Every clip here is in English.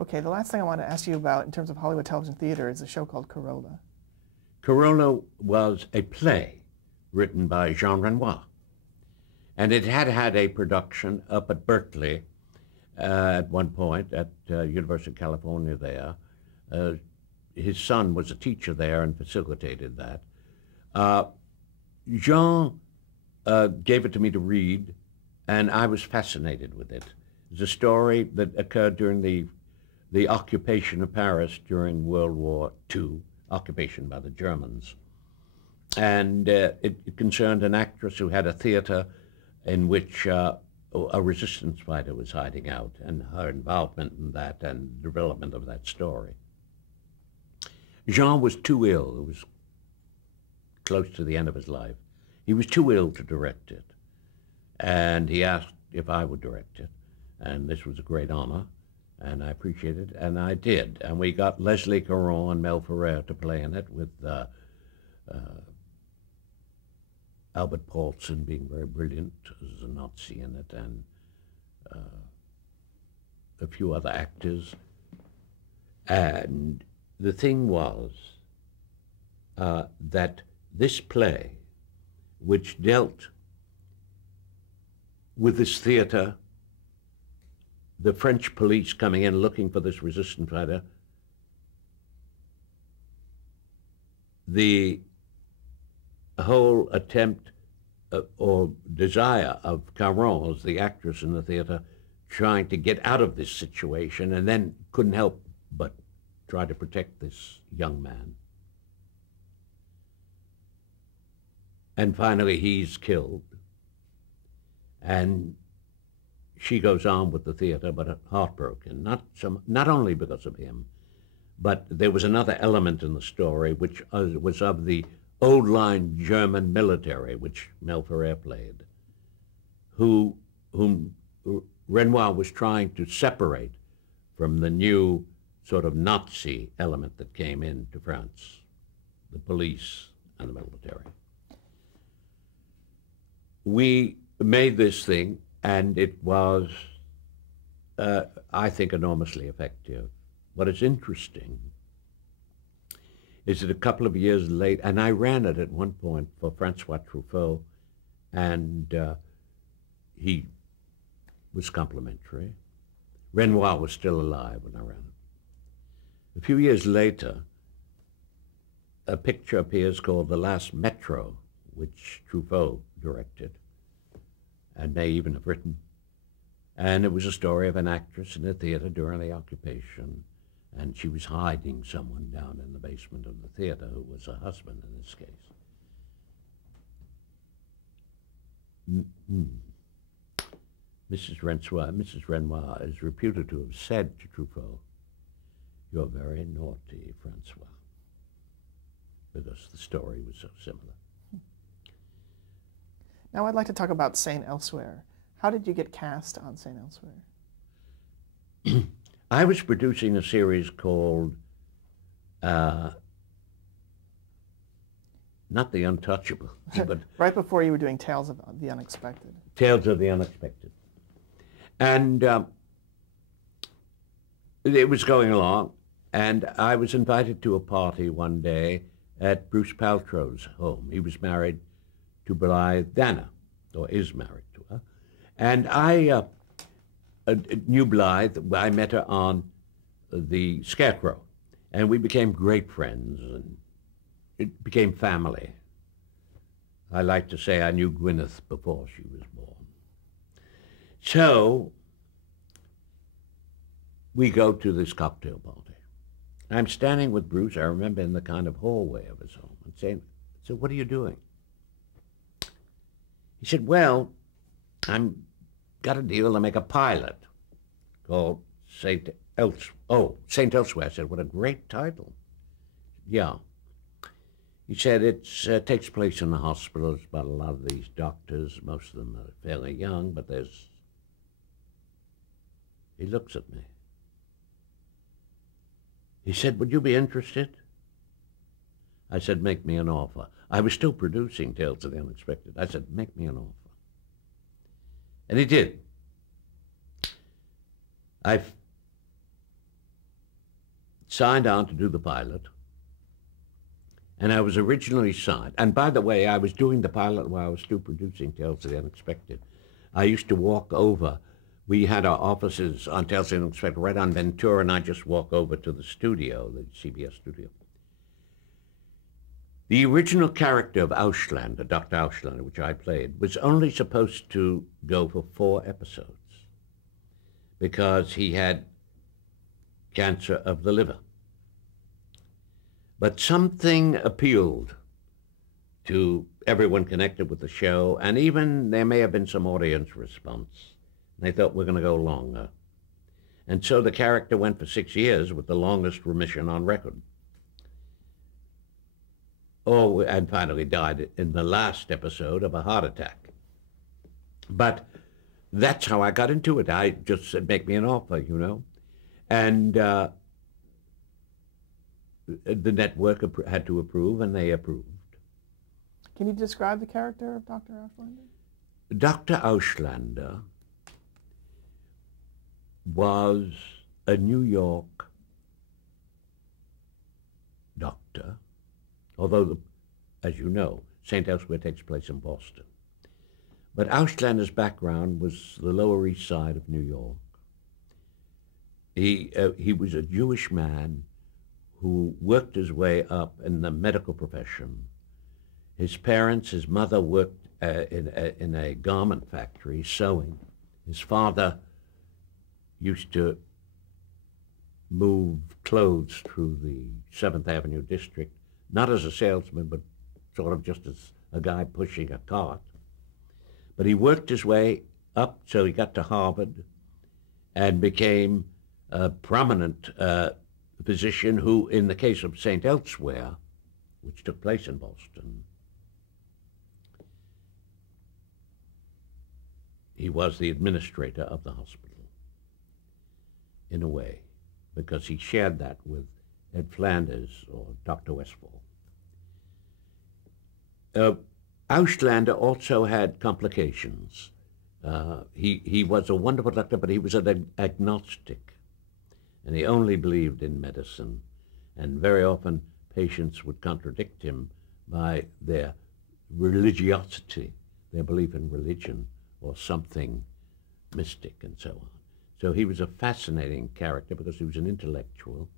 Okay, the last thing I want to ask you about in terms of Hollywood television theater is a show called Corolla. Corolla was a play written by Jean Renoir, and it had had a production up at Berkeley at one point at University of California there. His son was a teacher there and facilitated that. Jean gave it to me to read, and I was fascinated with it. It's a story that occurred during the occupation of Paris during World War II, occupation by the Germans. And it concerned an actress who had a theater in which a resistance fighter was hiding out, and her involvement in that and development of that story. Jean was too ill. It was close to the end of his life. He was too ill to direct it. And he asked if I would direct it. And this was a great honor, and I appreciated it, and I did. And we got Leslie Caron and Mel Ferrer to play in it, with Albert Paulson being very brilliant as a Nazi in it, and a few other actors. And the thing was that this play, which dealt with this theater, the French police coming in looking for this resistance fighter, the whole attempt or desire of Caron as the actress in the theater trying to get out of this situation, and then couldn't help but try to protect this young man. And finally he's killed, and she goes on with the theater, but heartbroken, not only because of him, but there was another element in the story which was of the old-line German military, which Mel Ferrer played, whom Renoir was trying to separate from the new sort of Nazi element that came into France, the police and the military. We made this thing, and it was, I think, enormously effective. What is interesting is that a couple of years later, and I ran it at one point for Francois Truffaut, and he was complimentary. Renoir was still alive when I ran it. A few years later, a picture appears called The Last Metro, which Truffaut directed and may even have written. And it was a story of an actress in a theater during the occupation, and she was hiding someone down in the basement of the theater who was her husband in this case. Mrs. Renoir is reputed to have said to Truffaut, "You're very naughty, Francois," because the story was so similar. Now I'd like to talk about Saint Elsewhere. How did you get cast on Saint Elsewhere? I was producing a series called, not The Untouchable, but right before you were doing Tales of the Unexpected. Tales of the Unexpected. And it was going along, and I was invited to a party one day at Bruce Paltrow's home. He was married to Blythe Danner, or is married to her. And I knew Blythe. I met her on The Scarecrow, and we became great friends, and it became family. I like to say I knew Gwyneth before she was born. So we go to this cocktail party. I'm standing with Bruce, I remember, in the kind of hallway of his home, and saying, "So what are you doing?" He said, "Well, I'm got a deal to make a pilot called Saint Elsewhere." I said, "What a great title." Yeah. He said, it takes place in the hospitals, but a lot of these doctors, most of them are fairly young, but there's... He looks at me. He said, "Would you be interested?" I said, "Make me an offer." I was still producing Tales of the Unexpected. I said, "Make me an offer." And he did. signed on to do the pilot. And I was originally signed. And by the way, I was doing the pilot while I was still producing Tales of the Unexpected. I used to walk over. We had our offices on Tales of the Unexpected right on Ventura, and I just walk over to the studio, the CBS studio. The original character of Auslander, Dr. Auslander, which I played, was only supposed to go for 4 episodes because he had cancer of the liver. But something appealed to everyone connected with the show, and even there may have been some audience response. They thought, we're going to go longer. And so the character went for 6 years with the longest remission on record. Oh, and finally died in the last episode of a heart attack. But that's how I got into it. I just said, make me an offer, you know. And the network had to approve, and they approved. Can you describe the character of Dr. Auslander? Dr. Auslander was a New York doctor, although, as you know, St. Elsewhere takes place in Boston. But Auslander's background was the Lower East Side of New York. He was a Jewish man who worked his way up in the medical profession. His parents, his mother worked in a garment factory, sewing. His father used to move clothes through the 7th Avenue district, not as a salesman, but sort of just as a guy pushing a cart. But he worked his way up, so he got to Harvard and became a prominent physician who, in the case of St. Elsewhere, which took place in Boston, he was the administrator of the hospital, in a way, because he shared that with Ed Flanders or Dr. Westfall. Auslander also had complications. He was a wonderful doctor, but he was an agnostic, and he only believed in medicine, and very often patients would contradict him by their religiosity, their belief in religion or something mystic and so on. So he was a fascinating character because he was an intellectual,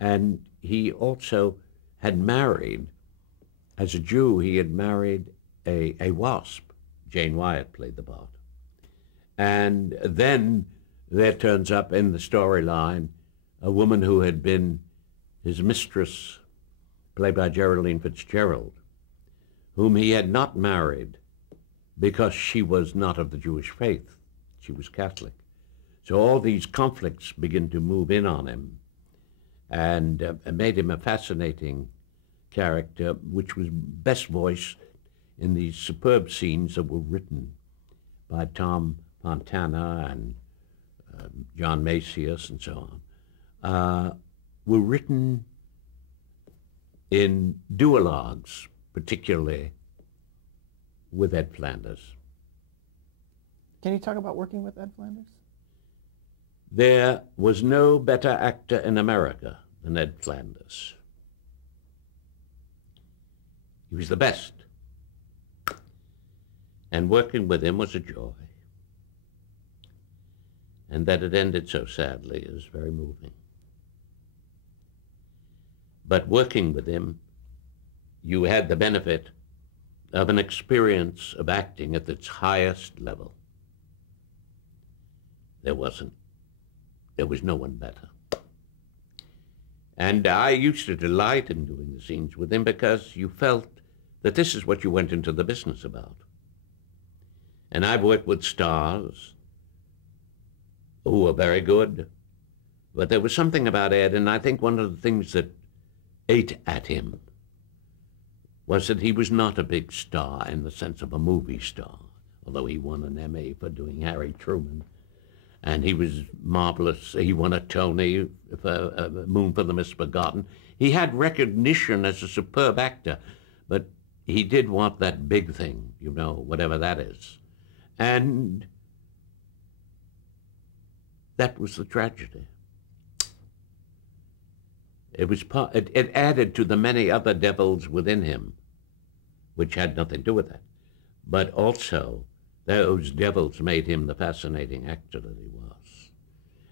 and he also had married, as a Jew, he had married a wasp. Jane Wyatt played the part. And then there turns up in the storyline a woman who had been his mistress, played by Geraldine Fitzgerald, whom he had not married because she was not of the Jewish faith. She was Catholic. So all these conflicts begin to move in on him, and made him a fascinating character, which was best voiced in these superb scenes that were written by Tom Fontana and John Macias and so on, were written in duologues, particularly with Ed Flanders. Can you talk about working with Ed Flanders? There was no better actor in America than Ed Flanders. He was the best. And working with him was a joy. And that it ended so sadly is very moving. But working with him, you had the benefit of an experience of acting at its highest level. There was no one better. And I used to delight in doing the scenes with him because you felt that this is what you went into the business about. And I've worked with stars who were very good, but there was something about Ed, and I think one of the things that ate at him was that he was not a big star in the sense of a movie star, although he won an Emmy for doing Harry Truman. And he was marvelous. He won a Tony for Moon for the Misbegotten. He had recognition as a superb actor, but he did want that big thing, you know, whatever that is. And that was the tragedy. It was it added to the many other devils within him, which had nothing to do with that. But also, those devils made him the fascinating actor that he was.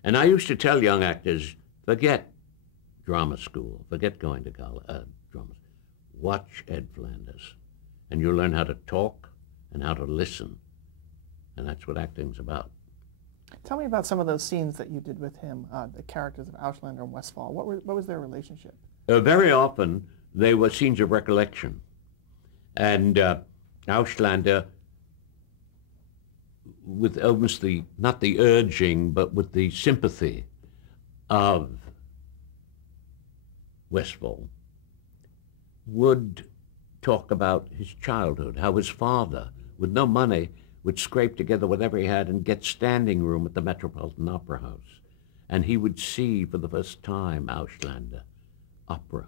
And I used to tell young actors, forget drama school, forget going to drama. Watch Ed Flanders, and you'll learn how to talk and how to listen. And that's what acting's about. Tell me about some of those scenes that you did with him, the characters of Auslander and Westfall. What was their relationship? Very often, they were scenes of recollection. And Auslander, with almost not the urging, but with the sympathy of Westfall, would talk about his childhood, how his father, with no money, would scrape together whatever he had and get standing room at the Metropolitan Opera House. And he would see for the first time Auslander opera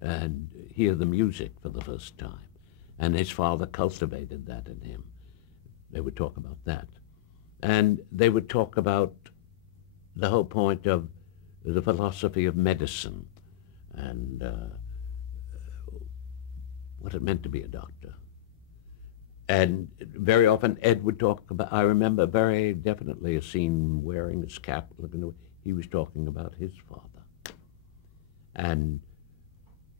and hear the music for the first time. And his father cultivated that in him. They would talk about that. And they would talk about the whole point of the philosophy of medicine and what it meant to be a doctor. And very often Ed would talk about, I remember very definitely a scene wearing his cap, looking away. He was talking about his father and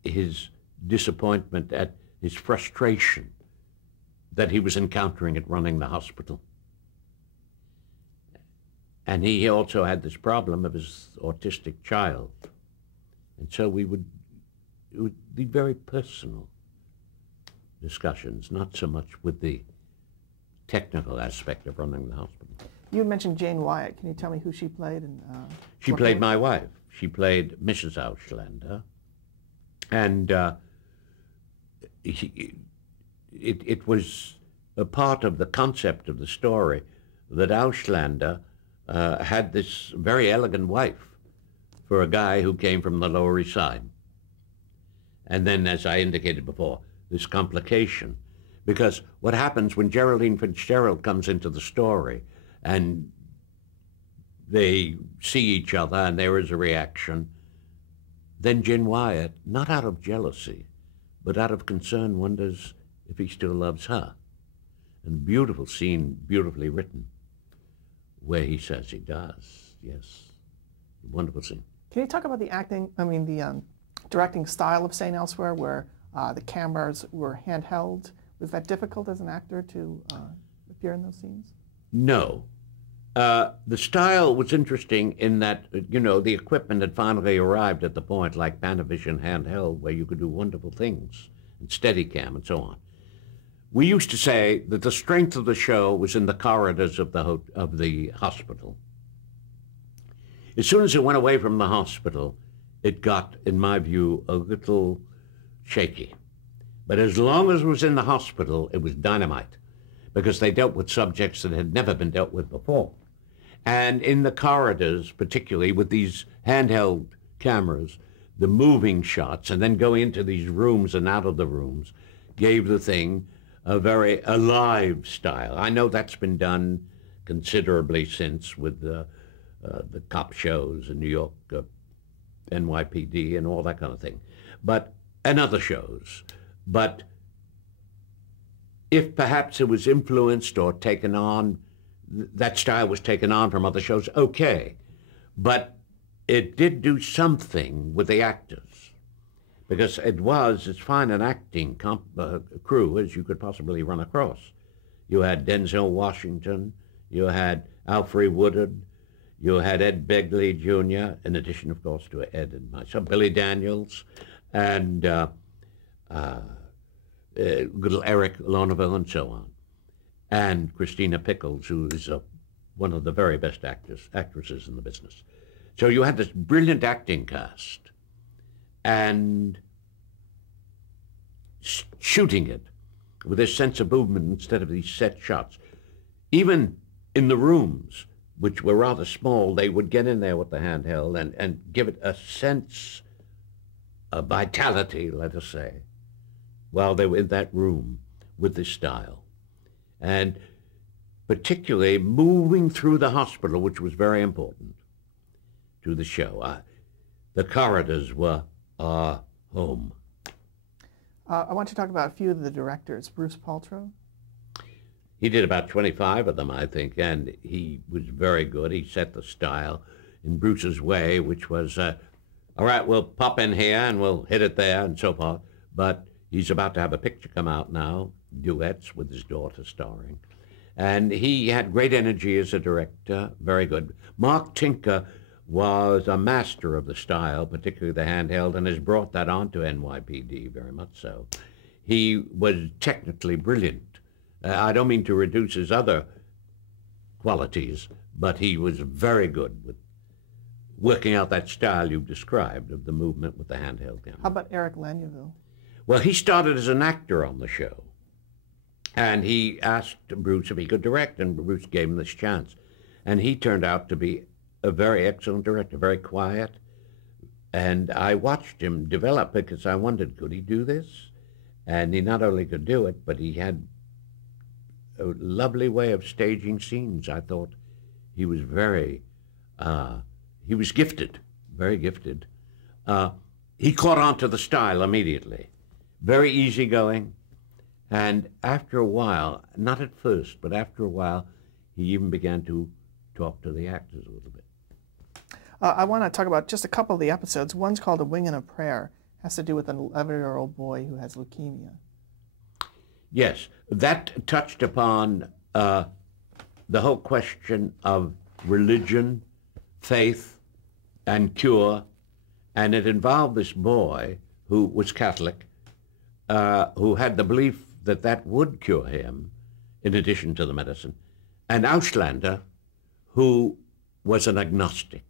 his disappointment at his frustration that he was encountering at running the hospital. And he also had this problem of his autistic child. And so it would be very personal discussions, not so much with the technical aspect of running the hospital. You mentioned Jane Wyatt. Can you tell me who she played? She played my wife. She played Mrs. Auslander. And it was a part of the concept of the story that Auslander had this very elegant wife for a guy who came from the Lower East Side. And then, as I indicated before, this complication. Because what happens when Geraldine Fitzgerald comes into the story and they see each other and there is a reaction, then Jane Wyatt, not out of jealousy, but out of concern, wonders if he still loves her. And beautiful scene, beautifully written, where he says he does. Yes, wonderful scene. Can you talk about the directing style of St. Elsewhere, where the cameras were handheld? Was that difficult as an actor to appear in those scenes? No. The style was interesting in that, the equipment had finally arrived at the point, like Panavision handheld, where you could do wonderful things, and Steadicam and so on. We used to say that the strength of the show was in the corridors of the hospital. As soon as it went away from the hospital, it got, in my view, a little shaky. But as long as it was in the hospital, it was dynamite, because they dealt with subjects that had never been dealt with before. And in the corridors, particularly with these handheld cameras, the moving shots, and then going into these rooms and out of the rooms, gave the thing a very alive style. I know that's been done considerably since with the cop shows in New York, NYPD and all that kind of thing, and other shows. But if perhaps it was influenced or taken on, that style was taken on from other shows, okay. But it did do something with the actors, because it was as fine an acting crew as you could possibly run across. You had Denzel Washington, you had Alfre Woodard, you had Ed Begley Jr., in addition, of course, to Ed and myself, Billy Daniels, and little Eric Loneville, and so on, and Christina Pickles, who is one of the very best actresses in the business. So you had this brilliant acting cast, and shooting it with this sense of movement instead of these set shots. Even in the rooms, which were rather small, they would get in there with the handheld and give it a sense of vitality, let us say, while they were in that room with this style. And particularly moving through the hospital, which was very important to the show. The corridors were our home. I want to talk about a few of the directors. Bruce Paltrow. He did about 25 of them, I think, and he was very good. He set the style in Bruce's way, which was, all right, we'll pop in here and we'll hit it there and so forth. But he's about to have a picture come out now, duets with his daughter starring. And he had great energy as a director, very good. Mark Tinker was a master of the style, particularly the handheld, and has brought that on to NYPD very much so. He was technically brilliant. I don't mean to reduce his other qualities, but he was very good with working out that style you've described of the movement with the handheld camera. How about Eric Lanyeville? Well, he started as an actor on the show, and he asked Bruce if he could direct, and Bruce gave him this chance. And he turned out to be a very excellent director, very quiet, and I watched him develop because I wondered, could he do this? And he not only could do it, but he had a lovely way of staging scenes. I thought he was he was gifted, very gifted. He caught on to the style immediately, very easygoing, and after a while, not at first, but after a while, he even began to talk to the actors a little bit. I want to talk about just a couple of the episodes. One's called A Wing and a Prayer. It has to do with an 11-year-old boy who has leukemia. Yes, that touched upon the whole question of religion, faith, and cure, and it involved this boy who was Catholic, who had the belief that that would cure him, in addition to the medicine, and Auslander, who was an agnostic.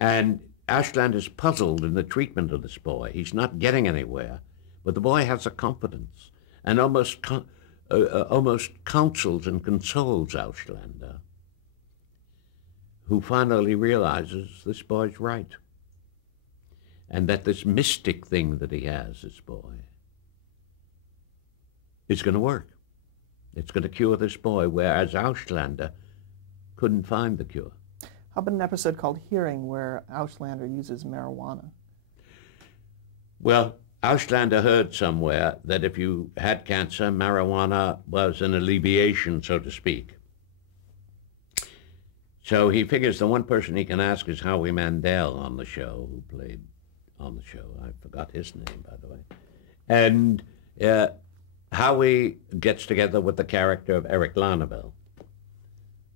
And Auslander is puzzled in the treatment of this boy. He's not getting anywhere. But the boy has a confidence and almost counsels and consoles Auslander, who finally realizes this boy's right, and that this mystic thing that he has, this boy, is going to work. It's going to cure this boy, whereas Auslander couldn't find the cure. How about an episode called Hearing, where Auslander uses marijuana? Well, Auslander heard somewhere that if you had cancer, marijuana was an alleviation, so to speak. So he figures the one person he can ask is Howie Mandel on the show, who played on the show. I forgot his name, by the way. And Howie gets together with the character of Eric Lanyeville.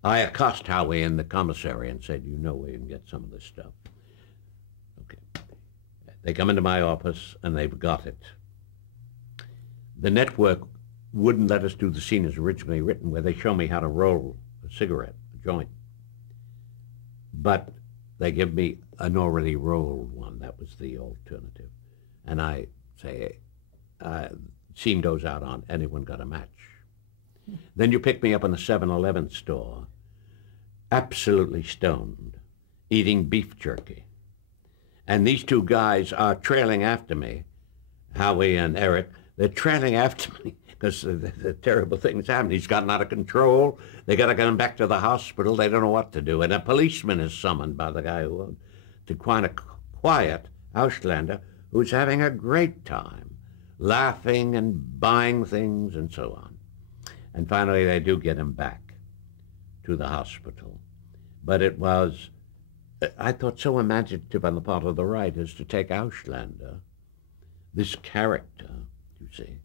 I accost Howie in the commissary and said, you know where you can get some of this stuff. Okay. They come into my office and they've got it. The network wouldn't let us do the scene as originally written, where they show me how to roll a cigarette, a joint. But they give me an already rolled one. That was the alternative. And I say, scene goes out on Anyone Got a Match? Then you pick me up in a 7-Eleven store, absolutely stoned, eating beef jerky. And these two guys are trailing after me, Howie and Eric. They're trailing after me because the terrible things happen. He's gotten out of control. They got to get him back to the hospital. They don't know what to do. And a policeman is summoned by the guy who to kind of quiet Auslander, who's having a great time, laughing and buying things and so on. And finally, they do get him back to the hospital. But it was, I thought, so imaginative on the part of the writers to take Auslander, this character, you see,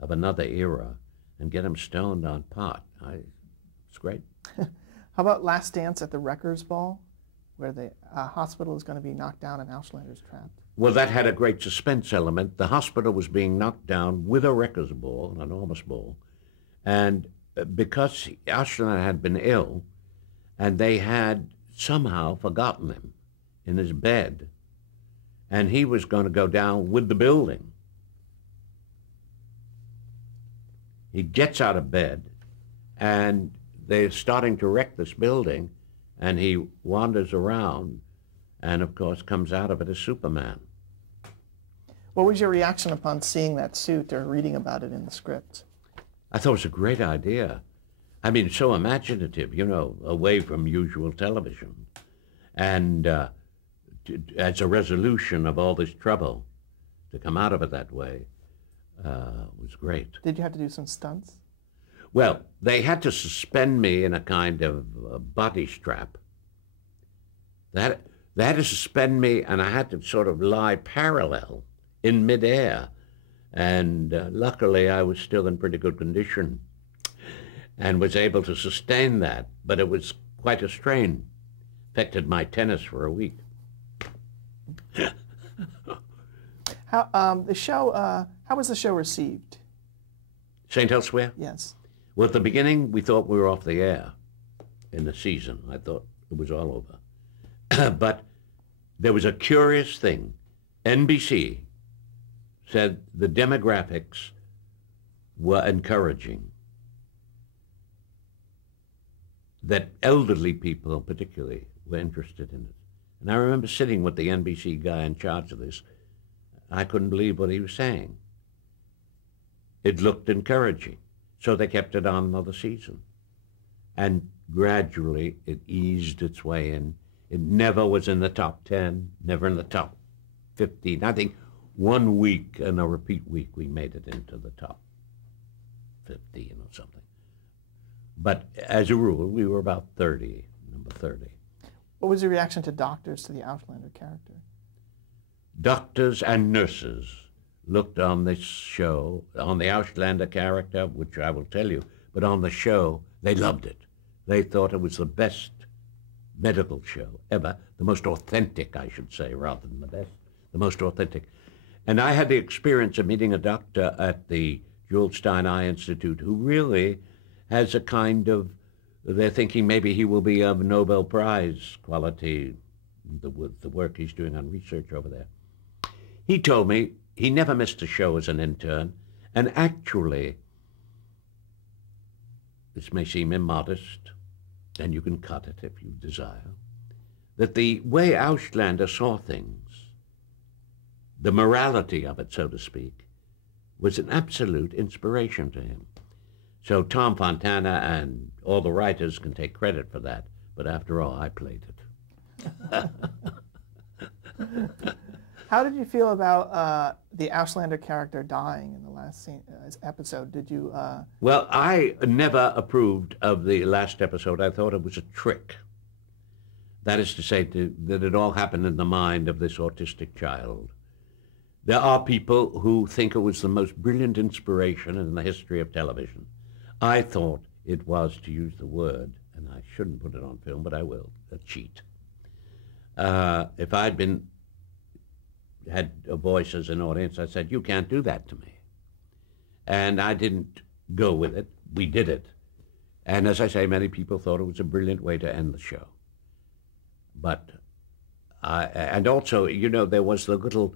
of another era, and get him stoned on pot. It's great. How about Last Dance at the Wreckers Ball, where the hospital is going to be knocked down and Auslander's trapped? Well, that had a great suspense element. The hospital was being knocked down with a wreckers ball, an enormous ball, and because Auslander had been ill, and they had somehow forgotten him in his bed, and he was going to go down with the building. He gets out of bed, and they're starting to wreck this building, and he wanders around, and of course comes out of it as Superman. What was your reaction upon seeing that suit or reading about it in the script? I thought it was a great idea. I mean, so imaginative, you know, away from usual television. And as a resolution of all this trouble, to come out of it that way was great. Did you have to do some stunts? Well, they had to suspend me in a kind of body strap. They had to suspend me, and I had to sort of lie parallel in midair. And luckily, I was still in pretty good condition and was able to sustain that. But it was quite a strain. Affected my tennis for a week. How how was the show received? St. Elsewhere? Yes. Well, at the beginning, we thought we were off the air in the season. I thought it was all over. But there was a curious thing. NBC said the demographics were encouraging, that elderly people particularly were interested in it. And I remember sitting with the NBC guy in charge of this. I couldn't believe what he was saying. It looked encouraging. So they kept it on another season. And gradually it eased its way in. It never was in the top 10, never in the top 15. I think 1 week and a repeat week we made it into the top 15 or something. But as a rule, we were about 30, number 30. What was your reaction to doctors to the Auslander character? Doctors and nurses looked on this show, on the Auslander character, which I will tell you, but on the show, they loved it. They thought it was the best medical show ever, the most authentic, I should say, rather than the best, the most authentic. And I had the experience of meeting a doctor at the Jules Stein Eye Institute who really has a kind of, they're thinking maybe he will be of Nobel Prize quality, the work he's doing on research over there. He told me he never missed a show as an intern, and actually, this may seem immodest, and you can cut it if you desire, that the way Auslander saw things, the morality of it, so to speak, was an absolute inspiration to him. So Tom Fontana and all the writers can take credit for that, but after all, I played it. How did you feel about the Auslander character dying in the last episode? Did you? Well, I never approved of the last episode. I thought it was a trick. That is to say, that it all happened in the mind of this autistic child. There are people who think it was the most brilliant inspiration in the history of television. I thought it was, to use the word, and I shouldn't put it on film, but I will, a cheat. If I'd had a voice as an audience, I said, you can't do that to me. And I didn't go with it. We did it. And as I say, many people thought it was a brilliant way to end the show. But, and also, you know, there was the little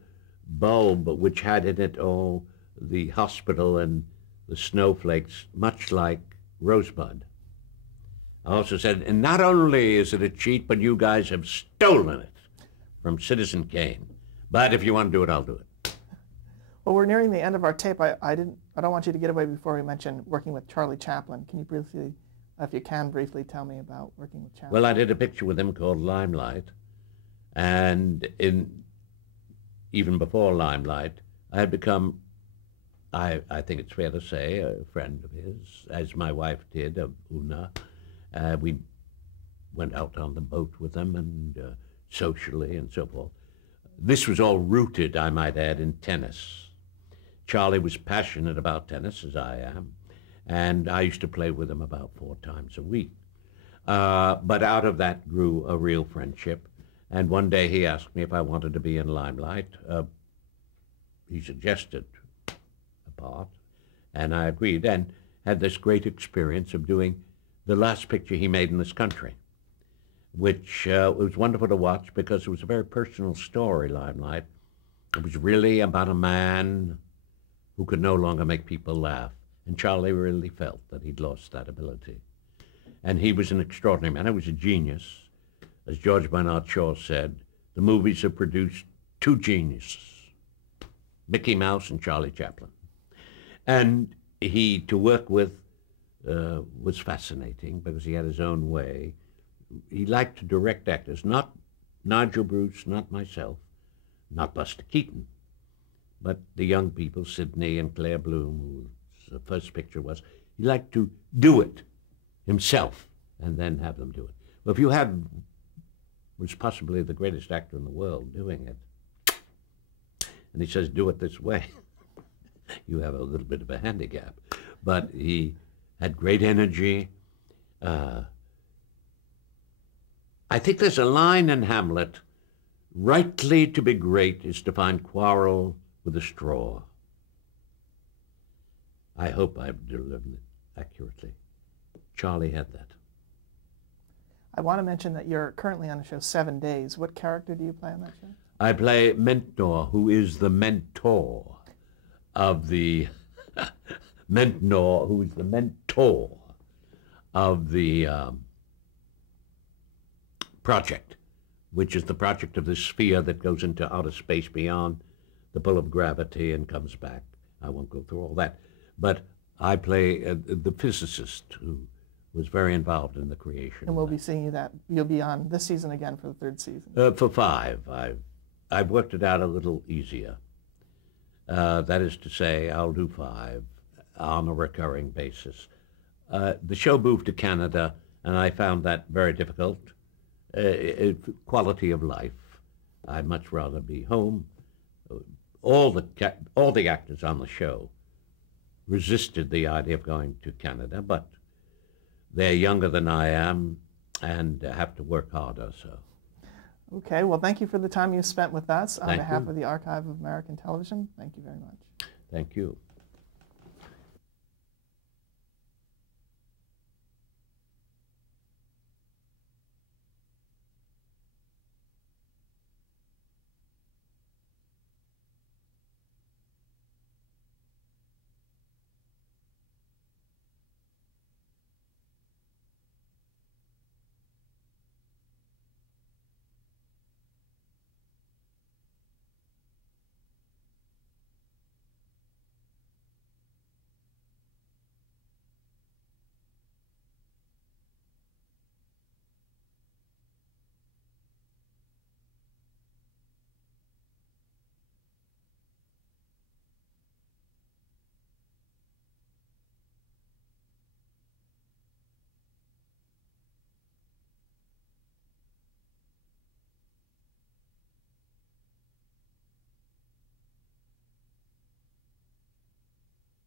bulb which had in it all the hospital and the snowflakes, much like Rosebud. I also said, and not only is it a cheat, but you guys have stolen it from Citizen Kane. But if you want to do it, I'll do it. Well, we're nearing the end of our tape. I don't want you to get away before we mention working with Charlie Chaplin. Can you briefly, if you can, briefly tell me about working with Chaplin? Well, I did a picture with him called Limelight, and even before Limelight, I had become, I think it's fair to say, a friend of his, as my wife did, of Una. We went out on the boat with him and socially and so forth. This was all rooted, I might add, in tennis. Charlie was passionate about tennis, as I am, and I used to play with him about 4 times a week. But out of that grew a real friendship, and one day he asked me if I wanted to be in Limelight. He suggested a part, and I agreed, and had this great experience of doing the last picture he made in this country, which was wonderful to watch because it was a very personal story, Limelight. It was really about a man who could no longer make people laugh, and Charlie really felt that he'd lost that ability. And he was an extraordinary man. He was a genius. As George Bernard Shaw said, the movies have produced 2 geniuses, Mickey Mouse and Charlie Chaplin. And to work with was fascinating because he had his own way. He liked to direct actors, not Nigel Bruce, not myself, not Buster Keaton, but the young people, Sidney and Claire Bloom, whose the first picture was, he liked to do it himself and then have them do it. Well, if you had, was possibly the greatest actor in the world doing it, and he says, do it this way, you have a little bit of a handicap. But he had great energy. I think there's a line in Hamlet, rightly to be great is to find quarrel with a straw. I hope I've delivered it accurately. Charlie had that. I want to mention that you're currently on the show 7 Days. What character do you play on that show? I play Mentor, who is the mentor of the Mentor, who is the mentor of the project, which is the project of this sphere that goes into outer space beyond the pull of gravity and comes back. I won't go through all that. But I play the physicist who was very involved in the creation. And we'll be seeing you that. You'll be on this season again for the 3rd season. For 5. I've worked it out a little easier. That is to say, I'll do 5 on a recurring basis. The show moved to Canada, and I found that very difficult. Quality of life. I'd much rather be home. All the actors on the show resisted the idea of going to Canada, but they're younger than I am and have to work harder. So. Okay, well, thank you for the time you spent with us on Thank behalf you. of the Archive of American Television. Thank you very much. Thank you.